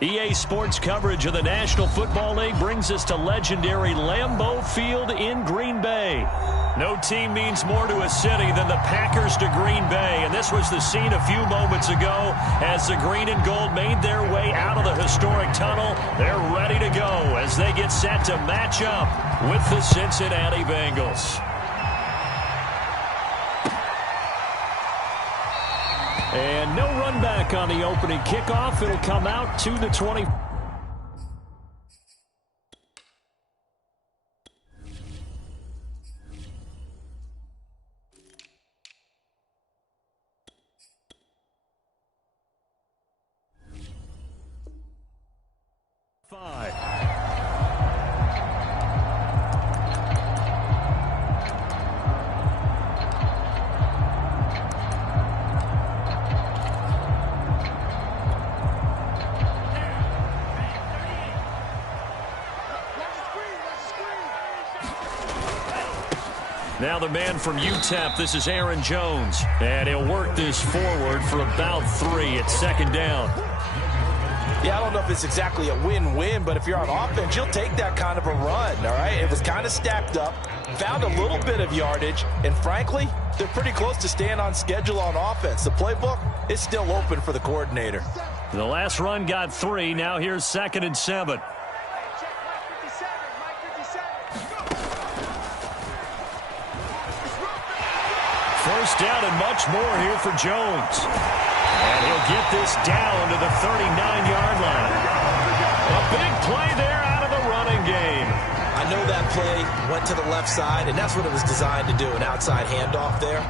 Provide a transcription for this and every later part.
EA Sports coverage of the National Football League brings us to legendary Lambeau Field in Green Bay. No team means more to a city than the Packers to Green Bay, and this was the scene a few moments ago as the green and gold made their way out of the historic tunnel. They're ready to go as they get set to match up with the Cincinnati Bengals. And no run back on the opening kickoff. It'll come out to the 20. Now the man from UTEP, this is Aaron Jones. And he'll work this forward for about 3 at second down. Yeah, I don't know if it's exactly a win-win, but if you're on offense, you'll take that kind of a run, all right? It was kind of stacked up, found a little bit of yardage, and frankly, they're pretty close to staying on schedule on offense. The playbook is still open for the coordinator. The last run got 3. Now here's 2nd and 7. First down and much more here for Jones. And he'll get this down to the 39-yard line. A big play there out of the running game. I know that play went to the left side, and that's what it was designed to do, an outside handoff there.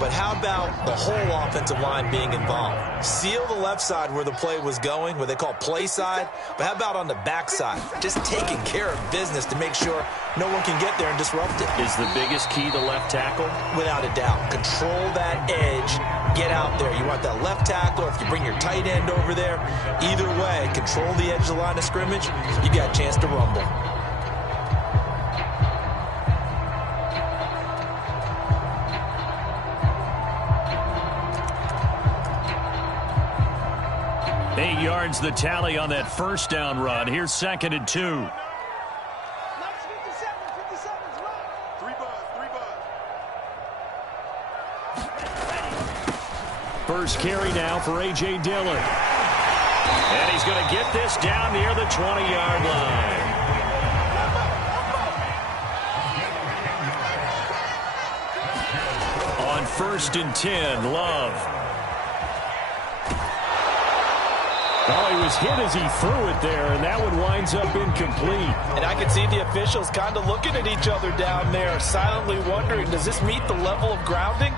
But how about the whole offensive line being involved? Seal the left side where the play was going, what they call play side. But how about on the back side? Just taking care of business to make sure no one can get there and disrupt it. Is the biggest key the left tackle? Without a doubt. Control that edge. Get out there. You want that left tackle, or if you bring your tight end over there. Either way, control the edge of the line of scrimmage. You got a chance to rumble. Yards the tally on that first down run. Here's 2nd and 2. First carry now for A.J. Dillon. And he's going to get this down near the 20-yard line. On 1st and 10, Love. Oh, he was hit as he threw it there, and that one winds up incomplete. And I can see the officials kind of looking at each other down there, silently wondering, does this meet the level of grounding?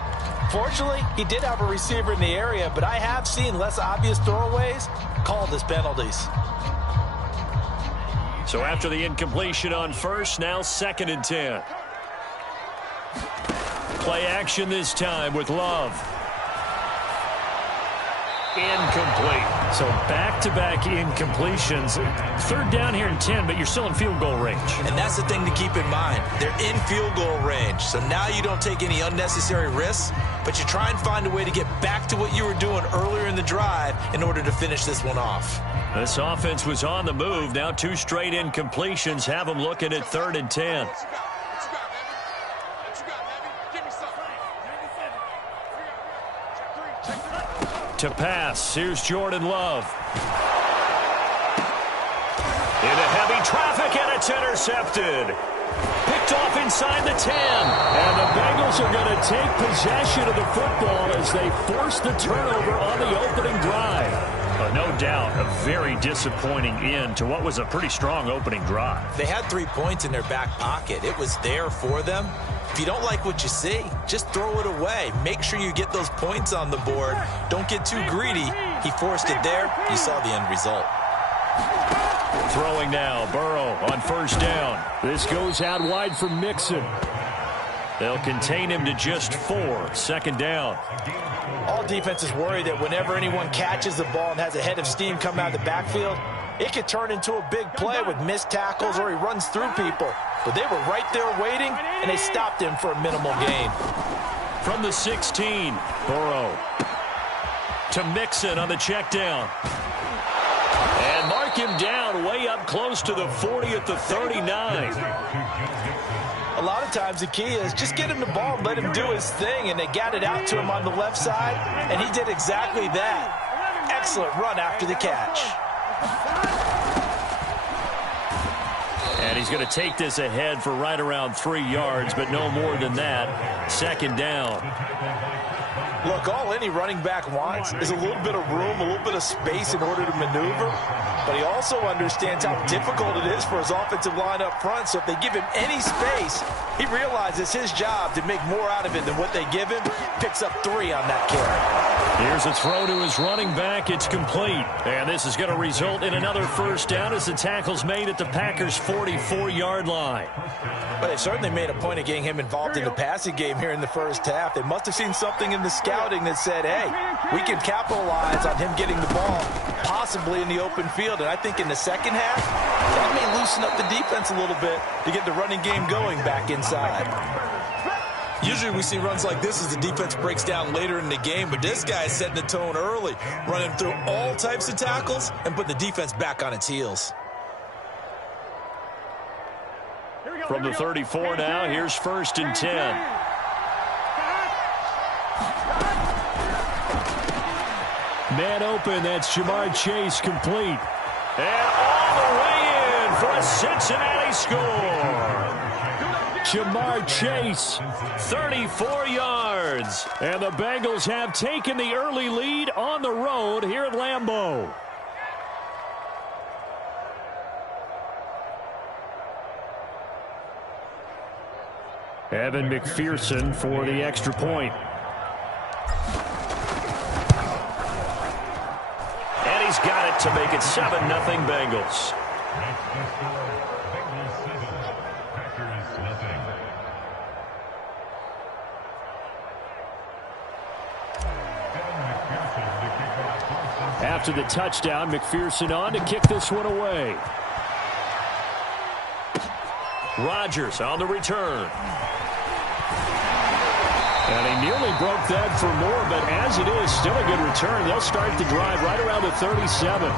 Fortunately, he did have a receiver in the area, but I have seen less obvious throwaways called as penalties. So after the incompletion on first, now 2nd and 10. Play action this time with Love. Incomplete. So back-to-back incompletions. 3rd down here and 10, but you're still in field goal range. And that's the thing to keep in mind. They're in field goal range. So now you don't take any unnecessary risks, but you try and find a way to get back to what you were doing earlier in the drive in order to finish this one off. This offense was on the move. Now 2 straight incompletions have them looking at 3rd and 10. To pass, here's Jordan Love. Into heavy traffic, and it's intercepted. Picked off inside the 10. And the Bengals are going to take possession of the football as they force the turnover on the opening drive. No doubt, a very disappointing end to what was a pretty strong opening drive. They had 3 points in their back pocket. It was there for them. If you don't like what you see, just throw it away. Make sure you get those points on the board. Don't get too greedy. He forced it there. You saw the end result. Throwing now, Burrow on 1st down. This goes out wide for Mixon. They'll contain him to just 4, 2nd down. All defenses worry that whenever anyone catches the ball and has a head of steam come out of the backfield, it could turn into a big play with missed tackles or he runs through people. But they were right there waiting, and they stopped him for a minimal gain. From the 16, Burrow to Mixon on the check down. And mark him down way up close to the 40 at the 39. A lot of times the key is just get him the ball and let him do his thing, and they got it out to him on the left side, and he did exactly that. Excellent run after the catch. And he's going to take this ahead for right around 3 yards, but no more than that. Second down. Look, all any running back wants is a little bit of room, a little bit of space in order to maneuver. But he also understands how difficult it is for his offensive line up front. So if they give him any space, he realizes his job to make more out of it than what they give him. Picks up 3 on that carry. Here's a throw to his running back. It's complete. And this is going to result in another first down as the tackle's made at the Packers' 44-yard line. But they certainly made a point of getting him involved in the passing game here in the first half. They must have seen something in the scouting that said, hey, we can capitalize on him getting the ball, possibly in the open field. And I think in the second half, that may loosen up the defense a little bit to get the running game going back inside. Usually we see runs like this as the defense breaks down later in the game, but this guy is setting the tone early, running through all types of tackles and put the defense back on its heels. From the 34 now, here's 1st and 10. Man open, that's Jamar Chase complete. And all the way in for a Cincinnati score. Jamar Chase, 34 yards. And the Bengals have taken the early lead on the road here at Lambeau. Evan McPherson for the extra point. And he's got it to make it 7-0 Bengals. After the touchdown, McPherson on to kick this one away. Rodgers on the return. And he nearly broke that for more, but as it is, still a good return. They'll start the drive right around the 37.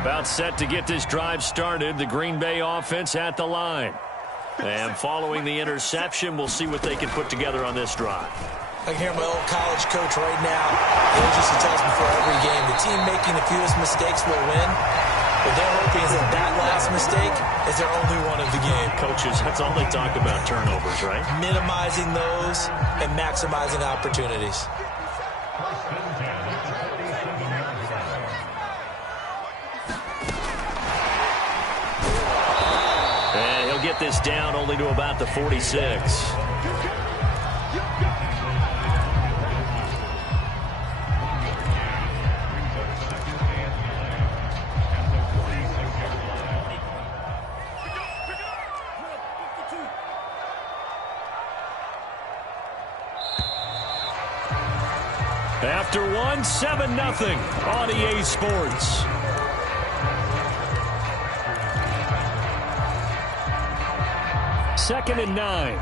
About set to get this drive started. The Green Bay offense at the line. And following the interception, we'll see what they can put together on this drive. I can hear my old college coach right now. He just tells me before every game, the team making the fewest mistakes will win. What they're hoping is that that last mistake is their only one of the game. Coaches, that's all they talk about, turnovers, right? Minimizing those and maximizing opportunities. And he'll get this down only to about the 46. After one, 7-0 on EA Sports. Second and 9.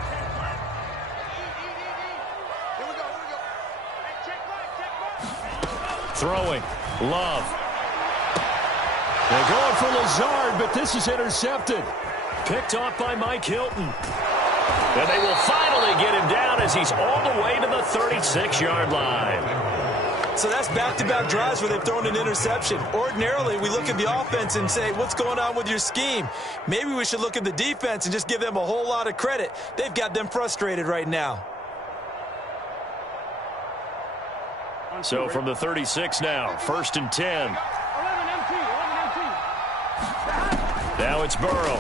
Throwing. Love. They're going for Lazard, but this is intercepted. Picked off by Mike Hilton. And they will finally get him down as he's all the way to the 36-yard line. So that's back-to-back drives where they've thrown an interception. Ordinarily, we look at the offense and say, what's going on with your scheme? Maybe we should look at the defense and just give them a whole lot of credit. They've got them frustrated right now. So from the 36 now, 1st and 10. Now it's Burrow.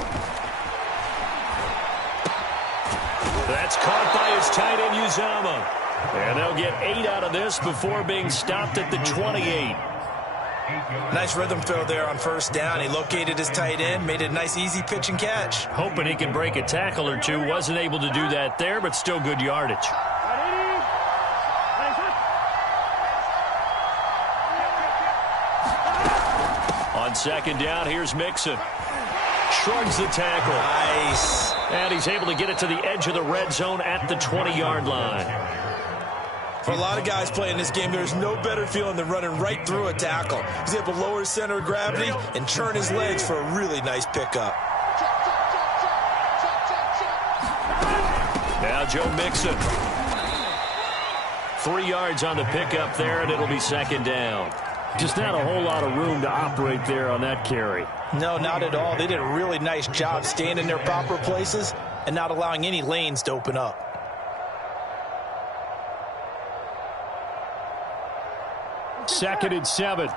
That's caught by his tight end, Uzama. And they'll get 8 out of this before being stopped at the 28. Nice rhythm throw there on 1st down. He located his tight end, made it a nice, easy pitch and catch. Hoping he can break a tackle or two. Wasn't able to do that there, but still good yardage. On 2nd down, here's Mixon. Shrugs the tackle. Nice. And he's able to get it to the edge of the red zone at the 20-yard line. For a lot of guys playing this game, there's no better feeling than running right through a tackle. He's able to lower his center of gravity and turn his legs for a really nice pickup. Now Joe Mixon. 3 yards on the pickup there, and it'll be second down. Just not a whole lot of room to operate there on that carry. No, not at all. They did a really nice job staying in their proper places and not allowing any lanes to open up. Second and 7.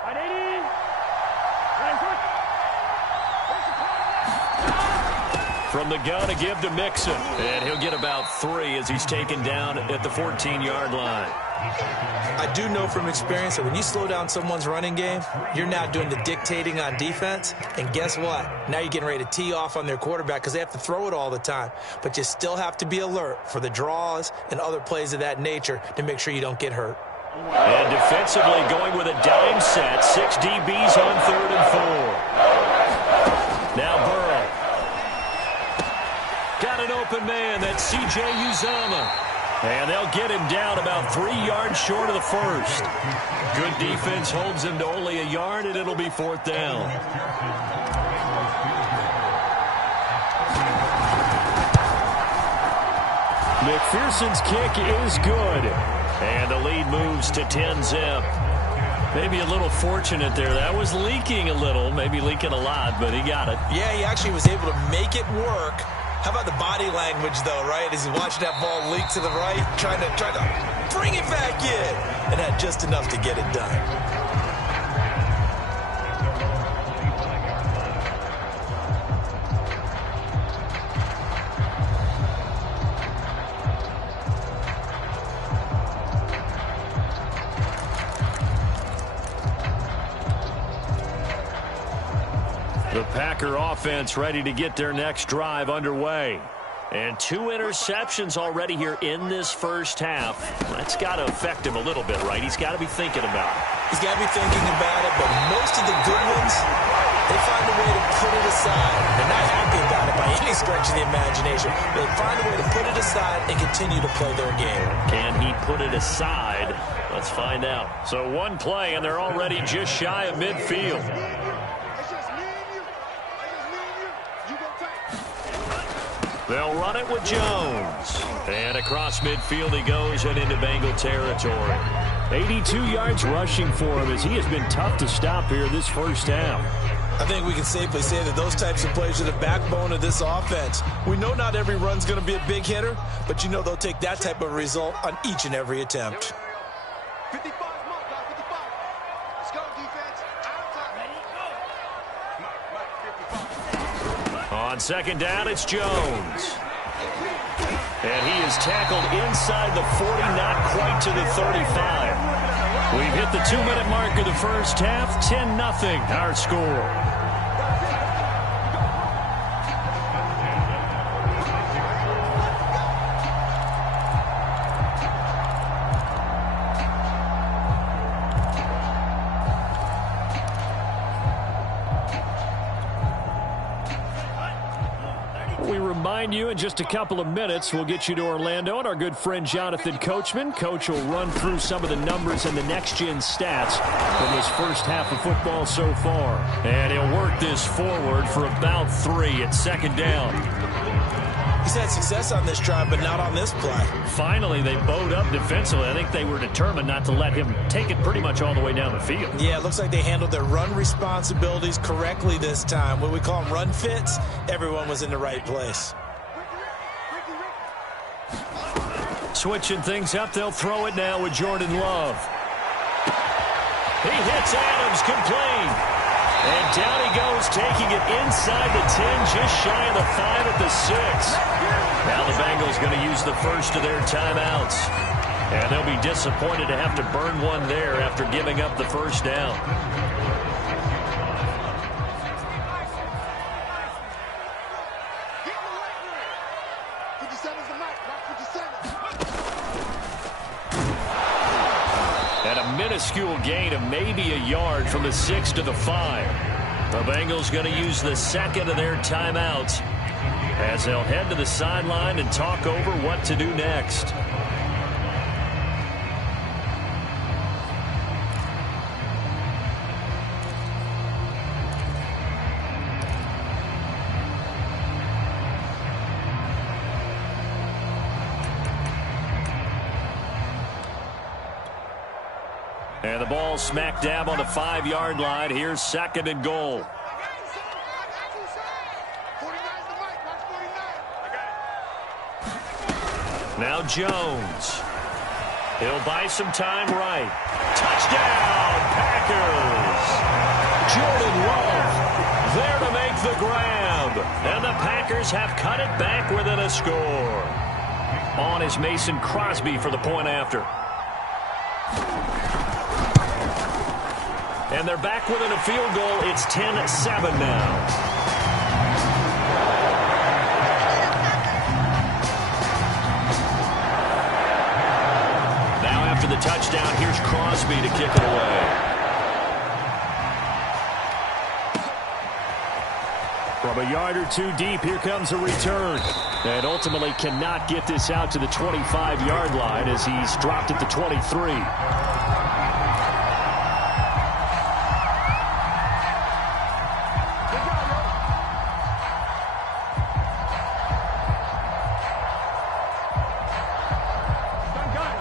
From the gun to give to Mixon. And he'll get about 3 as he's taken down at the 14-yard line. I do know from experience that when you slow down someone's running game, you're now doing the dictating on defense. And guess what? Now you're getting ready to tee off on their quarterback because they have to throw it all the time. But you still have to be alert for the draws and other plays of that nature to make sure you don't get hurt. And defensively going with a dime set. 6 DBs on 3rd and 4. Now Burrow. Got an open man. That's C.J. Uzomah. And they'll get him down about 3 yards short of the first. Good defense holds him to only a yard, and it'll be 4th down. McPherson's kick is good. And the lead moves to 10-zip. Maybe a little fortunate there. That was leaking a little, maybe leaking a lot, but he got it. Yeah, he actually was able to make it work. How about the body language, though, right? As he watched that ball leak to the right, trying to bring it back in, and had just enough to get it done. The Packer offense ready to get their next drive underway. And 2 interceptions already here in this first half. That's got to affect him a little bit, right? He's got to be thinking about it. He's got to be thinking about it, but most of the good ones, they find a way to put it aside. They're not happy about it by any stretch of the imagination. They find a way to put it aside and continue to play their game. Can he put it aside? Let's find out. So 1 play, and they're already just shy of midfield. They'll run it with Jones. And across midfield he goes and into Bengal territory. 82 yards rushing for him as he has been tough to stop here this first half. I think we can safely say that those types of plays are the backbone of this offense. We know not every run's going to be a big hitter, but you know they'll take that type of result on each and every attempt. 55, Mark, 55. Let's go, defense. On second down, it's Jones. And he is tackled inside the 40, not quite to the 35. We've hit the 2-minute mark of the first half. 10-0, our score. You in just a couple of minutes. We'll get you to Orlando, and our good friend Jonathan Coachman. Coach will run through some of the numbers and the next-gen stats from this first half of football so far. And he'll work this forward for about 3 at second down. He's had success on this drive, but not on this play. Finally, they bowed up defensively. I think they were determined not to let him take it pretty much all the way down the field. Yeah, it looks like they handled their run responsibilities correctly this time. What we call them run fits, everyone was in the right place. Switching things up, they'll throw it now with Jordan Love. He hits Adams complete. And down he goes, taking it inside the 10, just shy of the 5 at the 6. Now the Bengals going to use the first of their timeouts. And they'll be disappointed to have to burn one there after giving up the first down. And a minuscule gain of maybe a yard from the 6 to the 5. The Bengals going to use the second of their timeouts as they'll head to the sideline and talk over what to do next. And the ball smack dab on the 5-yard line. Here's second and goal. Now Jones. He'll buy some time right. Touchdown, Packers. Jordan Love there to make the grab. And the Packers have cut it back within a score. On is Mason Crosby for the point after. And they're back within a field goal. It's 10-7 now. Now after the touchdown, here's Crosby to kick it away. From a yard or two deep, here comes a return. And ultimately cannot get this out to the 25-yard line as he's dropped at the 23.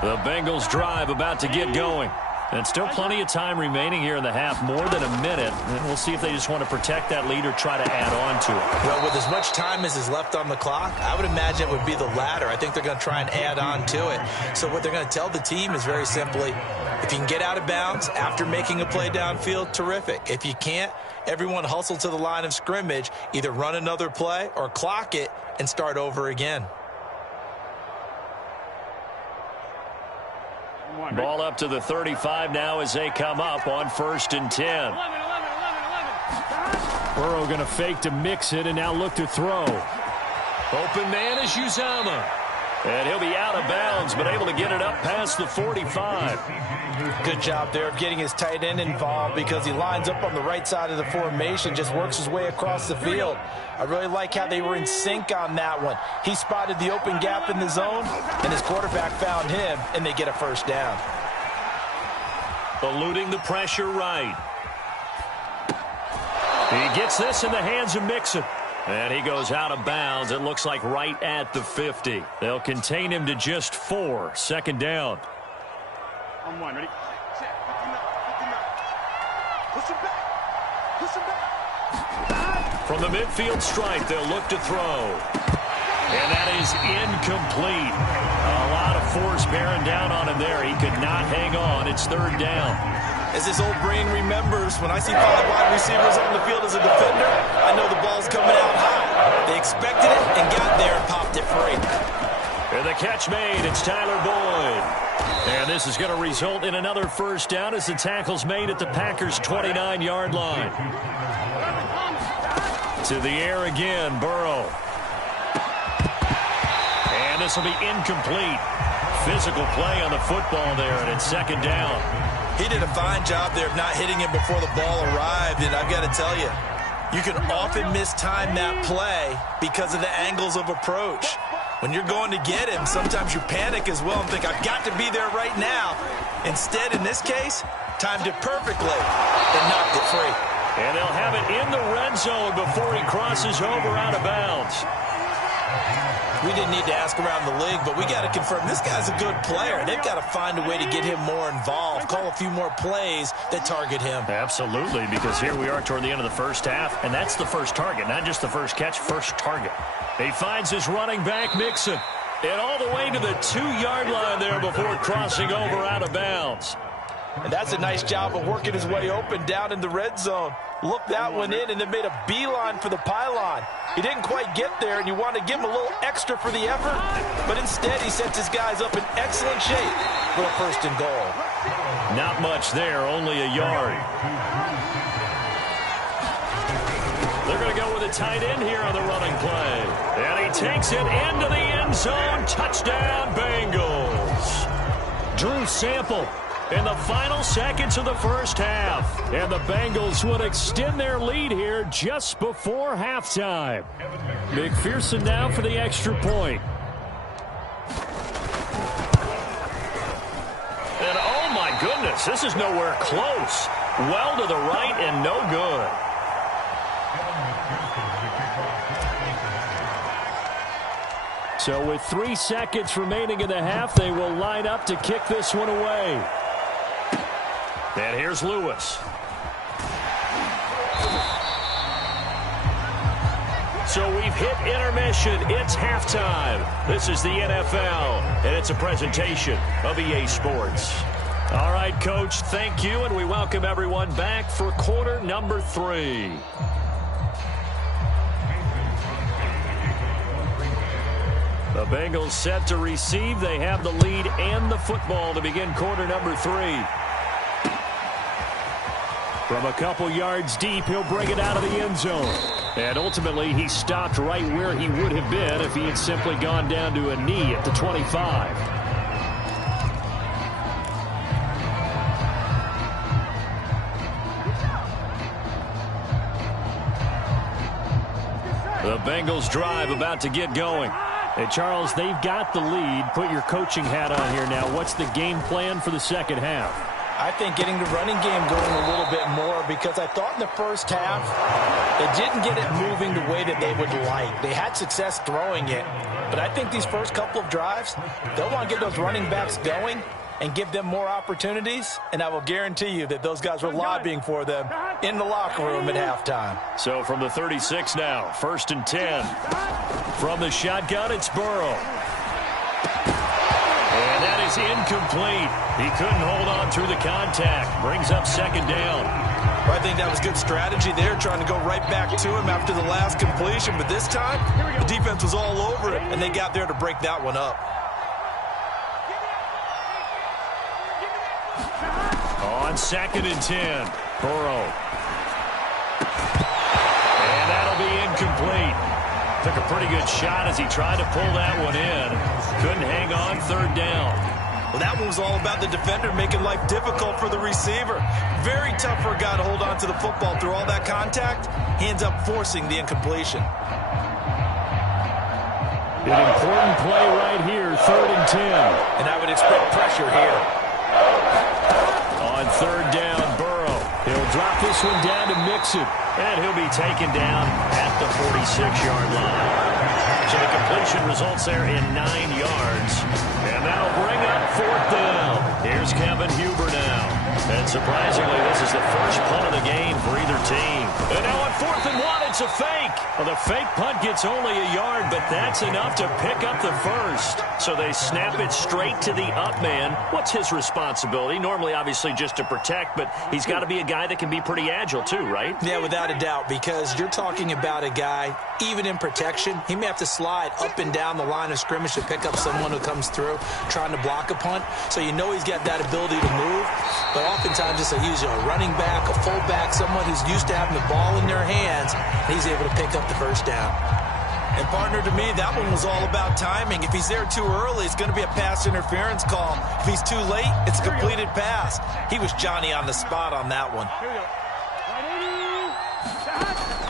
The Bengals drive about to get going. And still plenty of time remaining here in the half, more than a minute. And we'll see if they just want to protect that lead or try to add on to it. Well, with as much time as is left on the clock, I would imagine it would be the latter. I think they're going to try and add on to it. So what they're going to tell the team is very simply, if you can get out of bounds after making a play downfield, terrific. If you can't, everyone hustle to the line of scrimmage, either run another play or clock it and start over again. Ball up to the 35 now as they come up on 1st and 10. Burrow going to fake to mix it and now look to throw. Open man is Uzomah. And he'll be out of bounds, but able to get it up past the 45. Good job there of getting his tight end involved because he lines up on the right side of the formation, just works his way across the field. I really like how they were in sync on that one. He spotted the open gap in the zone, and his quarterback found him, and they get a first down. Eluding the pressure right. He gets this in the hands of Mixon. And he goes out of bounds, it looks like right at the 50. They'll contain him to just 4. Second down. On one, ready? Set. 59. Push him back. Push him back. From the midfield stripe, they'll look to throw. And that is incomplete. A lot of force bearing down on him there. He could not hang on. It's third down. As his old brain remembers, when I see 5 wide receivers on the field as a defender, I know the ball's coming out high. They expected it and got there and popped it free. And the catch made. It's Tyler Boyd. And this is going to result in another first down as the tackle's made at the Packers' 29-yard line. To the air again, Burrow. And this will be incomplete. Physical play on the football there, and it's second down. He did a fine job there of not hitting him before the ball arrived, and I've got to tell you, you can often mistime that play because of the angles of approach. When you're going to get him, sometimes you panic as well and think, I've got to be there right now. Instead, in this case, timed it perfectly and knocked it free. And they'll have it in the red zone before he crosses over out of bounds. We didn't need to ask around the league, but we got to confirm this guy's a good player. They've got to find a way to get him more involved, call a few more plays that target him. Absolutely, because here we are toward the end of the first half, and that's the first target, not just the first catch, first target. He finds his running back, Mixon, and all the way to the 2-yard line there before crossing over out of bounds. And that's a nice job of working his way open down in the red zone. Looked that one in and then made a beeline for the pylon. He didn't quite get there, and you want to give him a little extra for the effort, but instead he sets his guys up in excellent shape for a first and goal. Not much there, only a yard. They're going to go with a tight end here on the running play. And he takes it into the end zone. Touchdown, Bengals. Drew Sample in the final seconds of the first half. And the Bengals would extend their lead here just before halftime. McPherson now for the extra point. And oh my goodness, this is nowhere close. Well to the right and no good. So with 3 seconds remaining in the half, they will line up to kick this one away. And here's Lewis. So we've hit intermission. It's halftime. This is the NFL, and it's a presentation of EA Sports. All right, Coach, thank you, and we welcome everyone back for quarter number 3. The Bengals set to receive. They have the lead and the football to begin quarter number 3. From a couple yards deep, he'll bring it out of the end zone. And ultimately, he stopped right where he would have been if he had simply gone down to a knee at the 25. The Bengals drive about to get going. Hey, Charles, they've got the lead. Put your coaching hat on here now. What's the game plan for the second half? I think getting the running game going a little bit more, because I thought in the first half they didn't get it moving the way that they would like. They had success throwing it, but I think these first couple of drives, they'll want to get those running backs going and give them more opportunities, and I will guarantee you that those guys were lobbying for them in the locker room at halftime. So from the 36 now, 1st and 10. From the shotgun, it's Burrow. And that is incomplete. He couldn't hold on through the contact. Brings up 2nd down. I think that was good strategy there, trying to go right back to him after the last completion. But this time, the defense was all over it, and they got there to break that one up. On 2nd and 10, Burrow. And that'll be incomplete. Took a pretty good shot as he tried to pull that one in. Couldn't hang on, 3rd down. Well, that one was all about the defender making life difficult for the receiver. Very tough for a guy to hold on to the football through all that contact. He ends up forcing the incompletion. An important play right here, 3rd and 10. And I would expect pressure here. On 3rd down, Burrow. He'll drop this one down to Mixon. And he'll be taken down at the 46-yard line. So the completion results there in 9 yards. And that'll bring up 4th down. Here's Kevin Huber now. And surprisingly, this is the first punt of the game for either team. And now on 4th and 1, it's a fake. Well, the fake punt gets only a yard, but that's enough to pick up the first. So they snap it straight to the up man. What's his responsibility? Normally, obviously, just to protect, but he's got to be a guy that can be pretty agile too, right? Yeah, without a doubt, because you're talking about a guy, even in protection, he may have to slide up and down the line of scrimmage to pick up someone who comes through trying to block a punt. So you know he's got that ability to move, but oftentimes it's usually a running back, a fullback, someone who's used to having the ball in their hands, and he's able to pick up the first down. And partner, to me, that one was all about timing. If he's there too early, it's going to be a pass interference call. If he's too late, it's a completed pass. He was Johnny on the spot on that one.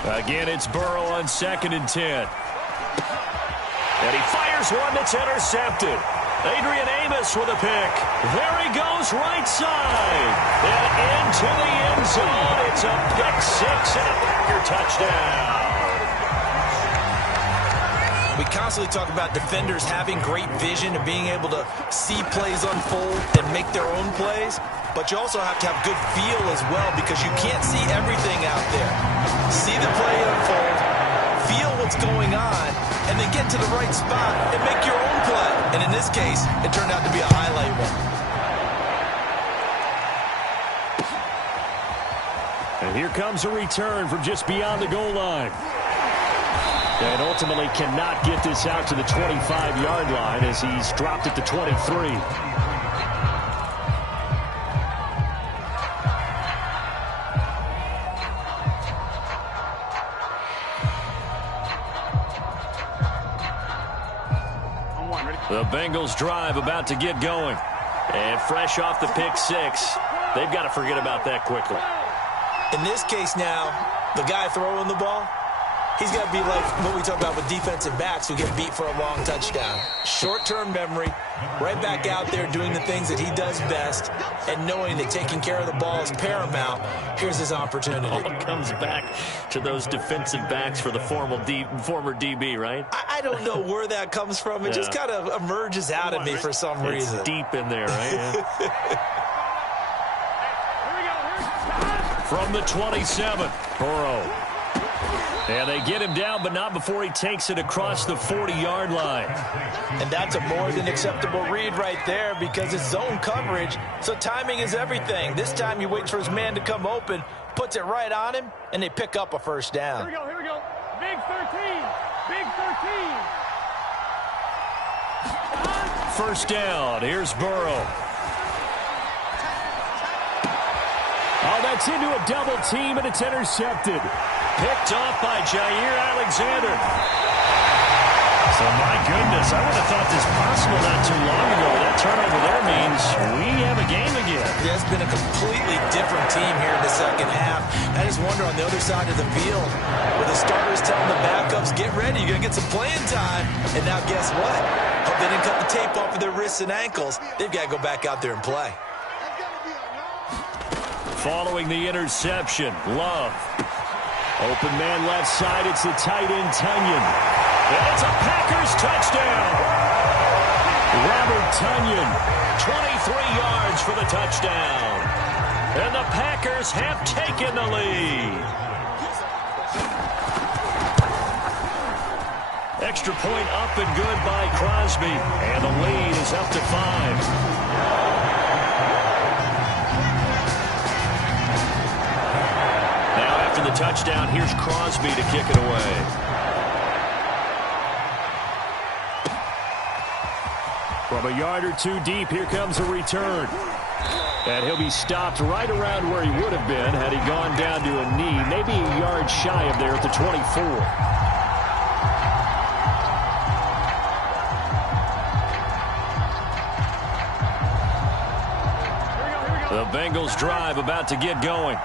Again, it's Burrow on 2nd and 10. And he fires one that's intercepted. Adrian Amos with a pick. There he goes, right side. And into the end zone. It's a pick 6 and a Packer touchdown. We constantly talk about defenders having great vision and being able to see plays unfold and make their own plays. But you also have to have good feel as well, because you can't see everything out there. See the play unfold, feel what's going on, and then get to the right spot and make your own play. And in this case, it turned out to be a highlight one. And here comes a return from just beyond the goal line. And ultimately cannot get this out to the 25-yard line as he's dropped at the 23. The Bengals drive about to get going. And fresh off the pick six, they've got to forget about that quickly. In this case now, the guy throwing the ball, he's got to be like what we talk about with defensive backs who get beat for a long touchdown. Short-term memory, right back out there doing the things that he does best, and knowing that taking care of the ball is paramount. Here's his opportunity. All comes back to those defensive backs for the former DB, right? I don't know where that comes from. It just kind of emerges out of me for some reason. It's deep in there, right? Yeah. From the 27, Burrow. And they get him down, but not before he takes it across the 40-yard line. And that's a more than acceptable read right there because it's zone coverage, so timing is everything. This time he waits for his man to come open, puts it right on him, and they pick up a first down. Here we go. Big 13. Big 13. First down. Here's Burrow. Oh, that's into a double team, and it's intercepted. Picked off by Jair Alexander. So, my goodness, I would have thought this possible not too long ago. That turnover there means we have a game again. There's been a completely different team here in the second half. I just wonder on the other side of the field, where the starters telling the backups, get ready, you're going to get some playing time. And now guess what? Hope they didn't cut the tape off of their wrists and ankles. They've got to go back out there and play. Following the interception, Love. Open man left side, it's the tight end, Tonyan. And it's a Packers touchdown. Robert Tonyan, 23 yards for the touchdown. And the Packers have taken the lead. Extra point up and good by Crosby. And the lead is up to 5. The touchdown, here's Crosby to kick it away. From a yard or two deep, here comes a return. And he'll be stopped right around where he would have been had he gone down to a knee, maybe a yard shy of there at the 24. The Bengals drive about to get going.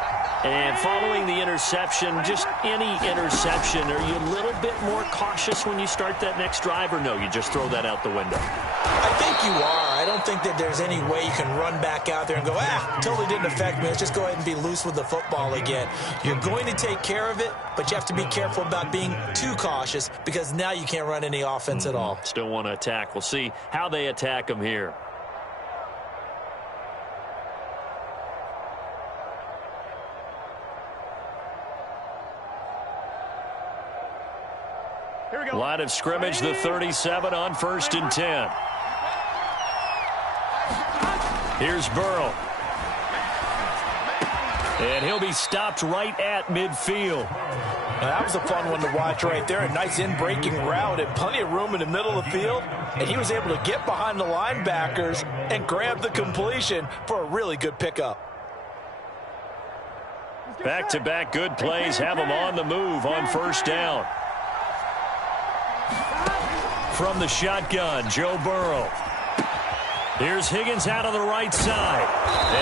And following the interception, just any interception, are you a little bit more cautious when you start that next drive, or no, you just throw that out the window? I think you are. I don't think that there's any way you can run back out there and go, totally didn't affect me. Let's just go ahead and be loose with the football again. You're going to take care of it, but you have to be careful about being too cautious because now you can't run any offense at all. Still want to attack. We'll see how they attack them here. Line of scrimmage, the 37 on 1st and 10. Here's Burrow. And he'll be stopped right at midfield. Now, that was a fun one to watch right there. A nice in-breaking route and plenty of room in the middle of the field. And he was able to get behind the linebackers and grab the completion for a really good pickup. Back-to-back good plays have him on the move on 1st down. From the shotgun, Joe Burrow. Here's Higgins out on the right side.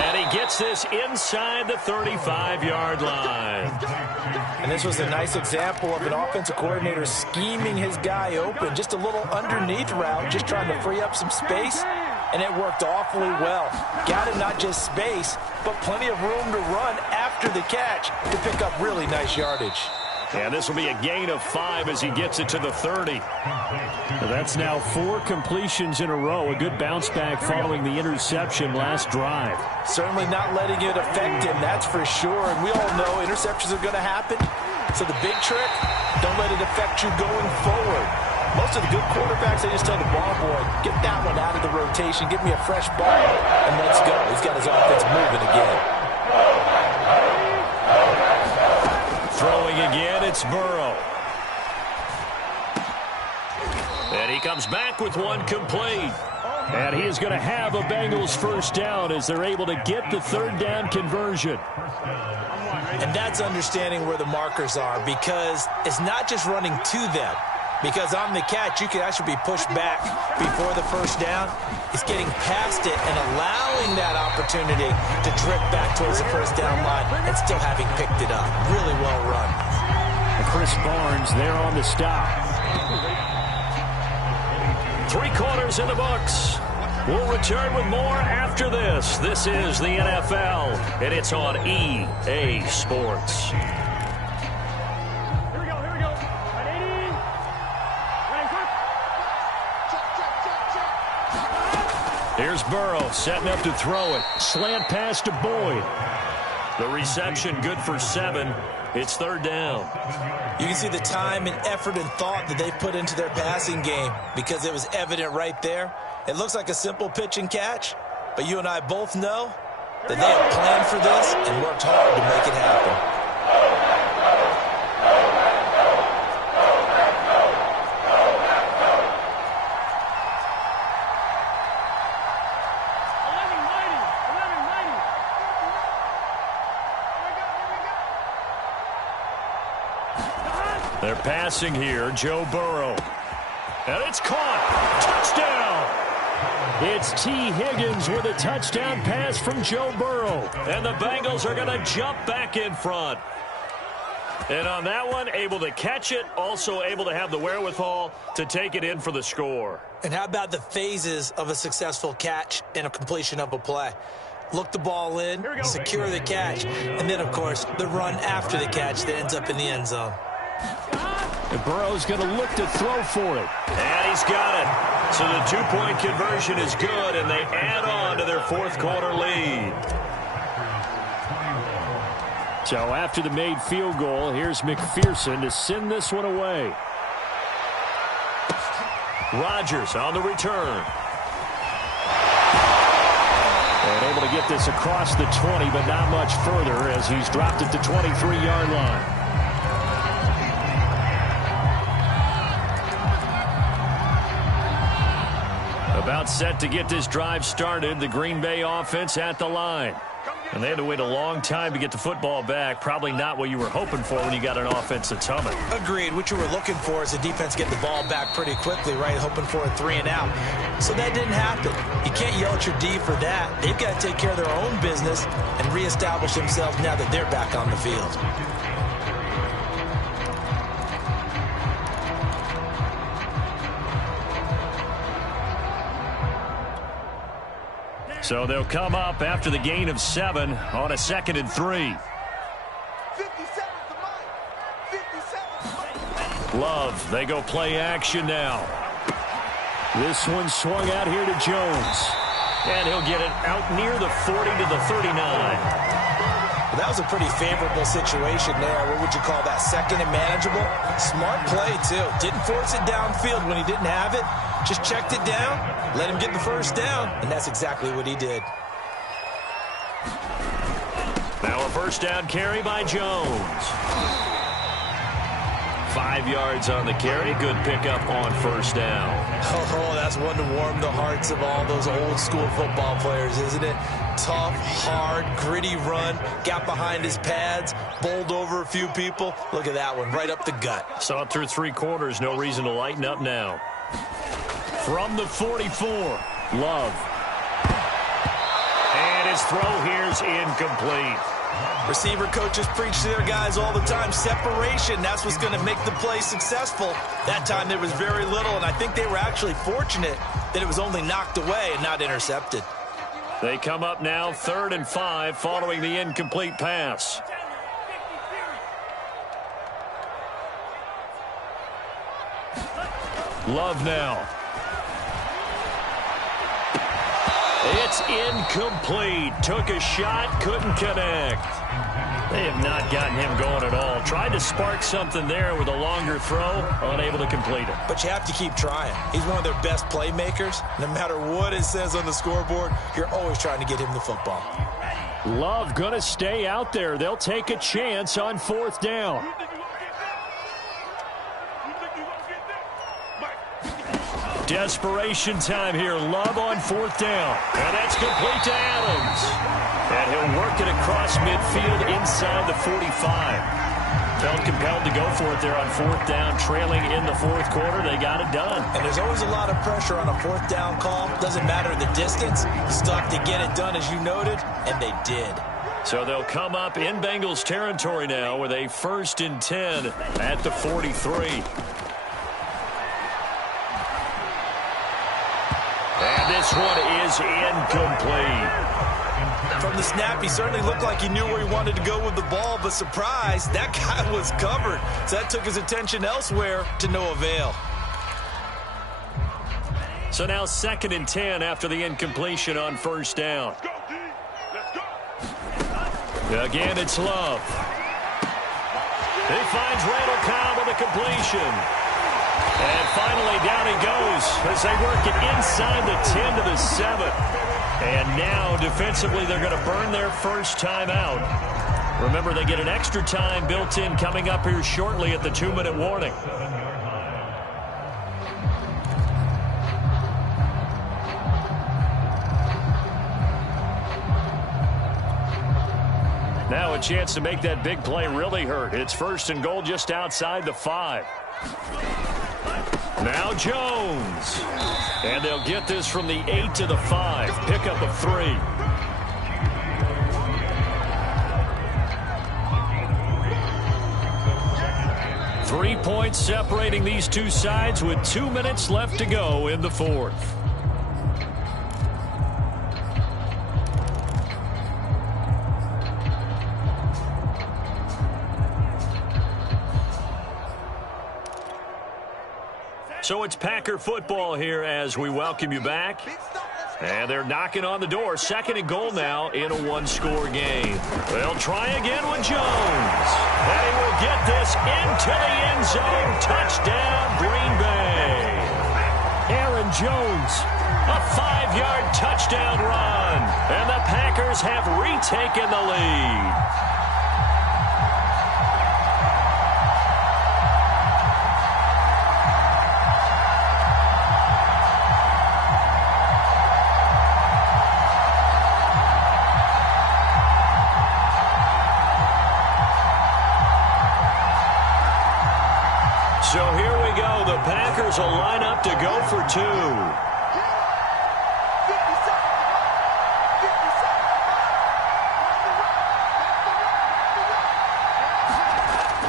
And he gets this inside the 35-yard line. And this was a nice example of an offensive coordinator scheming his guy open. Just a little underneath route, just trying to free up some space. And it worked awfully well. Got him not just space, but plenty of room to run after the catch to pick up really nice yardage. And this will be a gain of 5 as he gets it to the 30. That's now 4 completions in a row. A good bounce back following the interception last drive. Certainly not letting it affect him, that's for sure. And we all know interceptions are going to happen. So the big trick, don't let it affect you going forward. Most of the good quarterbacks, they just tell the ball boy, get that one out of the rotation, give me a fresh ball, and let's go. He's got his offense moving again. Throwing again, it's Burrow. And he comes back with one complete. And he is going to have a Bengals first down as they're able to get the 3rd down conversion. And that's understanding where the markers are, because it's not just running to them. Because on the catch, you can actually be pushed back before the first down. It's getting past it and allowing that opportunity to drift back towards the first down line and still having picked it up. Really well run. Chris Barnes there on the stop. 3 quarters in the books. We'll return with more after this. This is the NFL, and it's on EA Sports. Here's Burrow setting up to throw it. Slant pass to Boyd. The reception good for 7. It's 3rd down. You can see the time and effort and thought that they put into their passing game because it was evident right there. It looks like a simple pitch and catch, but you and I both know that they have planned for this and worked hard to make it happen. They're passing here, Joe Burrow. And it's caught. Touchdown. It's T. Higgins with a touchdown pass from Joe Burrow. And the Bengals are going to jump back in front. And on that one, able to catch it, also able to have the wherewithal to take it in for the score. And how about the phases of a successful catch and a completion of a play? Look the ball in, secure the catch, and then, of course, the run after the catch that ends up in the end zone. And Burrow's going to look to throw for it. And he's got it. So the 2-point conversion is good, and they add on to their 4th quarter lead. So after the made field goal, here's McPherson to send this one away. Rodgers on the return. And able to get this across the 20, but not much further as he's dropped at the 23-yard line. About set to get this drive started. The Green Bay offense at the line. And they had to wait a long time to get the football back. Probably not what you were hoping for when you got an offense that's humming. Agreed. What you were looking for is the defense get the ball back pretty quickly, right? Hoping for a 3 and out. So that didn't happen. You can't yell at your D for that. They've got to take care of their own business and reestablish themselves now that they're back on the field. So they'll come up after the gain of 7 on a 2nd and 3. Love, they go play action now. This one swung out here to Jones. And he'll get it out near the 40 to the 39. Well, that was a pretty favorable situation there. What would you call that? 2nd and manageable? Smart play, too. Didn't force it downfield when he didn't have it. Just checked it down, let him get the first down, and that's exactly what he did. Now a first down carry by Jones. 5 yards on the carry. Good pickup on first down. Oh, that's one to warm the hearts of all those old school football players, isn't it? Tough, hard, gritty run. Got behind his pads, bowled over a few people. Look at that one, right up the gut. Saw it through 3 quarters. No reason to lighten up now. From the 44, Love. And his throw here's incomplete. Receiver coaches preach to their guys all the time. Separation, that's what's going to make the play successful. That time there was very little, and I think they were actually fortunate that it was only knocked away and not intercepted. They come up now 3rd and 5 following the incomplete pass. Love now. It's incomplete. Took a shot, couldn't connect. They have not gotten him going at all. Tried to spark something there with a longer throw, unable to complete it. But you have to keep trying. He's one of their best playmakers. No matter what it says on the scoreboard, you're always trying to get him the football. Love going to stay out there. They'll take a chance on 4th down. Desperation time here. Love on 4th down. And that's complete to Adams. And he'll work it across midfield inside the 45. Felt compelled to go for it there on fourth down, trailing in the fourth quarter. They got it done. And there's always a lot of pressure on a fourth down call. Doesn't matter the distance. You still have to get it done, as you noted, and they did. So they'll come up in Bengals territory now with a 1st and 10 at the 43. And this one is incomplete. From the snap, he certainly looked like he knew where he wanted to go with the ball, but surprise, that guy was covered. So that took his attention elsewhere to no avail. So now 2nd and 10 after the incompletion on 1st down. Again, it's Love. He finds Randall Cobb with a completion. And finally, down he goes as they work it inside the 10 to the 7. And now, defensively, they're going to burn their first time out. Remember, they get an extra time built in coming up here shortly at the 2-minute warning. Now a chance to make that big play really hurt. It's 1st and goal just outside the 5. Now Jones. And they'll get this from the 8 to the 5. Pickup of 3. Three points separating these two sides with 2 minutes left to go in the fourth. So it's Packer football here as we welcome you back. And they're knocking on the door. 2nd and goal now in a one-score game. They'll try again with Jones. And he will get this into the end zone. Touchdown, Green Bay. Aaron Jones, a 5-yard touchdown run. And the Packers have retaken the lead. So here we go. The Packers will line up to go for 2.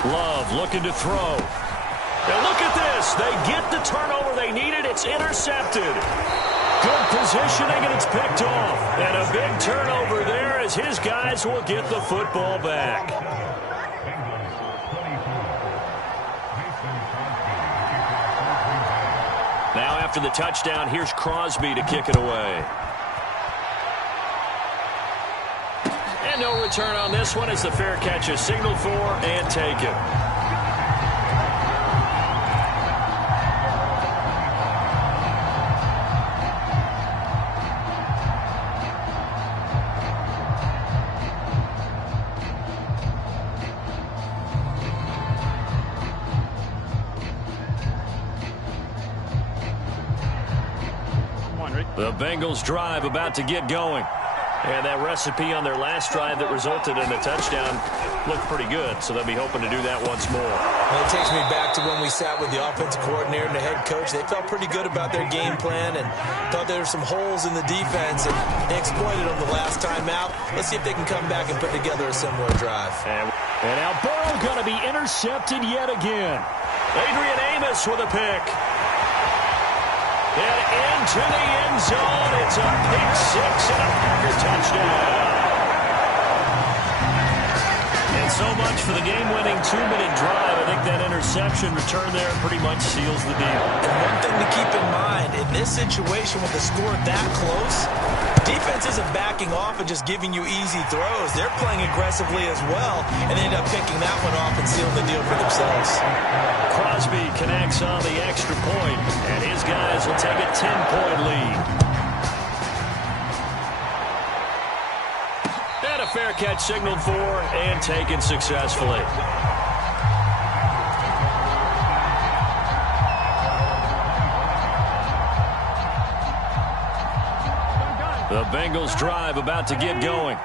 Love looking to throw. And look at this. They get the turnover they needed. It's intercepted. Good positioning, and it's picked off. And a big turnover there as his guys will get the football back. Now after the touchdown, here's Crosby to kick it away. And no return on this one as the fair catch is signaled for and taken. The Bengals drive about to get going. And that recipe on their last drive that resulted in a touchdown looked pretty good, so they'll be hoping to do that once more. Well, it takes me back to when we sat with the offensive coordinator and the head coach. They felt pretty good about their game plan and thought there were some holes in the defense, and they exploited them the last time out. Let's see if they can come back and put together a similar drive. And now Burrow going to be intercepted yet again. Adrian Amos with a pick. And into the end zone. It's a pick 6 and a Packer touchdown. And so much for the game-winning 2-minute drive. I think that interception return there pretty much seals the deal. And one thing to keep in mind, in this situation with the score that close, defense isn't backing off and just giving you easy throws. They're playing aggressively as well, and they end up picking that one off and sealing the deal for themselves. Crosby connects on the extra point, and his guys will take a 10-point lead. And a fair catch signaled for and taken successfully. The Bengals drive about to get going.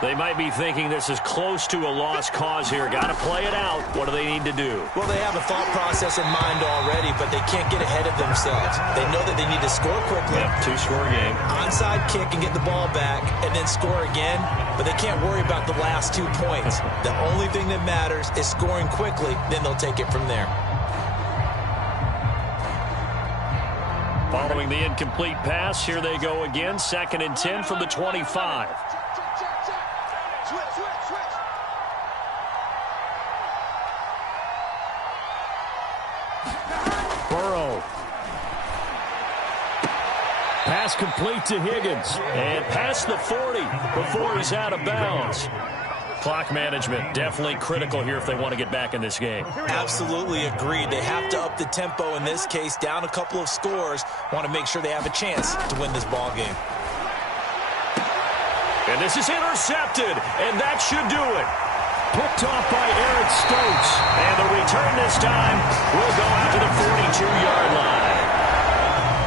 They might be thinking this is close to a lost cause here. Got to play it out. What do they need to do? Well, they have a thought process in mind already, but they can't get ahead of themselves. They know that they need to score quickly. Yep, two-score game. Onside kick and get the ball back and then score again, but they can't worry about the last 2 points. The only thing that matters is scoring quickly, then they'll take it from there. Following the incomplete pass, here they go again. 2nd and 10 from the 25. Burrow. Pass complete to Higgins. And past the 40 before he's out of bounds. Clock management definitely critical here if they want to get back in this game. Absolutely agreed. They have to up the tempo in this case, down a couple of scores. Want to make sure they have a chance to win this ball game. And this is intercepted, and that should do it. Picked off by Eric Stokes. And the return this time will go out to the 42-yard line.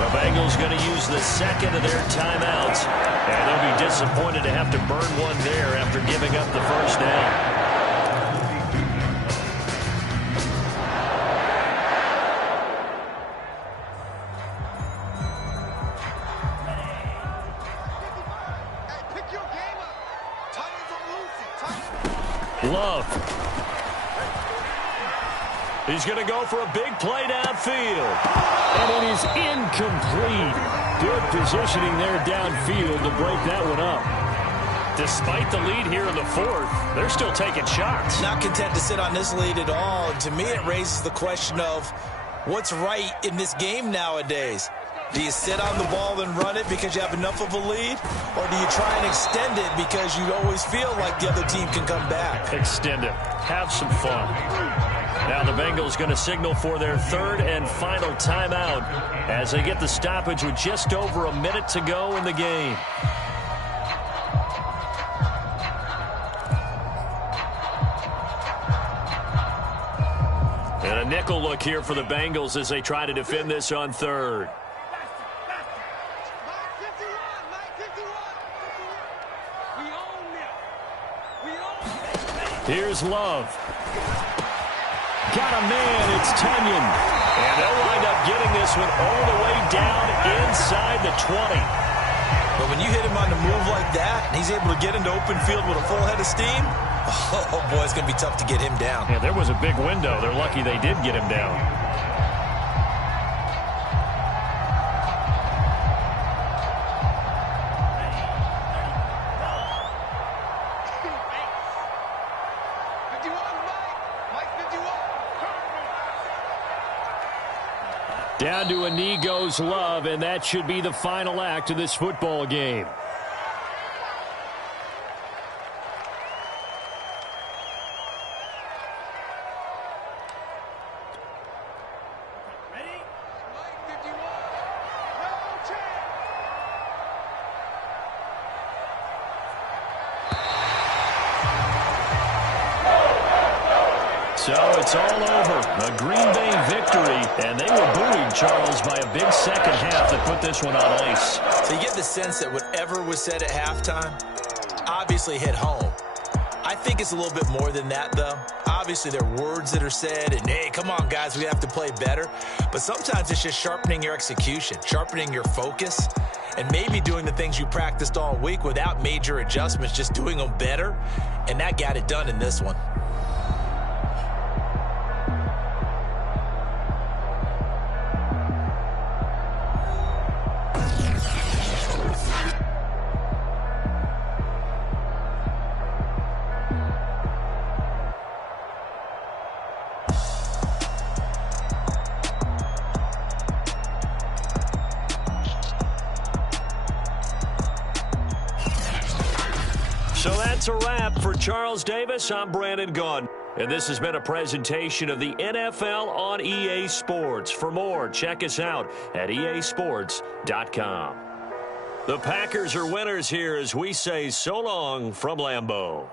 The Bengals going to use the second of their timeouts. And they'll be disappointed to have to burn one there after giving up the first down. Love. He's going to go for a big play downfield. And it is incomplete. Good positioning there downfield to break that one up. Despite the lead here in the 4th, they're still taking shots. Not content to sit on this lead at all. And to me, it raises the question of what's right in this game nowadays. Do you sit on the ball and run it because you have enough of a lead? Or do you try and extend it because you always feel like the other team can come back? Extend it. Have some fun. Now the Bengals going to signal for their 3rd and final timeout as they get the stoppage with just over a minute to go in the game. And a nickel look here for the Bengals as they try to defend this on 3rd. Here's Love. Got a man, it's Tunyon. And they'll wind up getting this one all the way down inside the 20. But when you hit him on the move like that, and he's able to get into open field with a full head of steam, oh boy, it's going to be tough to get him down. Yeah, there was a big window. They're lucky they did get him down. Down to a knee goes Love, and that should be the final act of this football game. So it's all over. A Green Bay victory, and they were buoyed, Charles, by a big second half that put this one on ice. So you get the sense that whatever was said at halftime obviously hit home. I think it's a little bit more than that, though. Obviously, there are words that are said, and, hey, come on, guys, we have to play better. But sometimes it's just sharpening your execution, sharpening your focus, and maybe doing the things you practiced all week without major adjustments, just doing them better. And that got it done in this one. So that's a wrap for Charles Davis. I'm Brandon Gunn. And this has been a presentation of the NFL on EA Sports. For more, check us out at easports.com. The Packers are winners here as we say so long from Lambeau.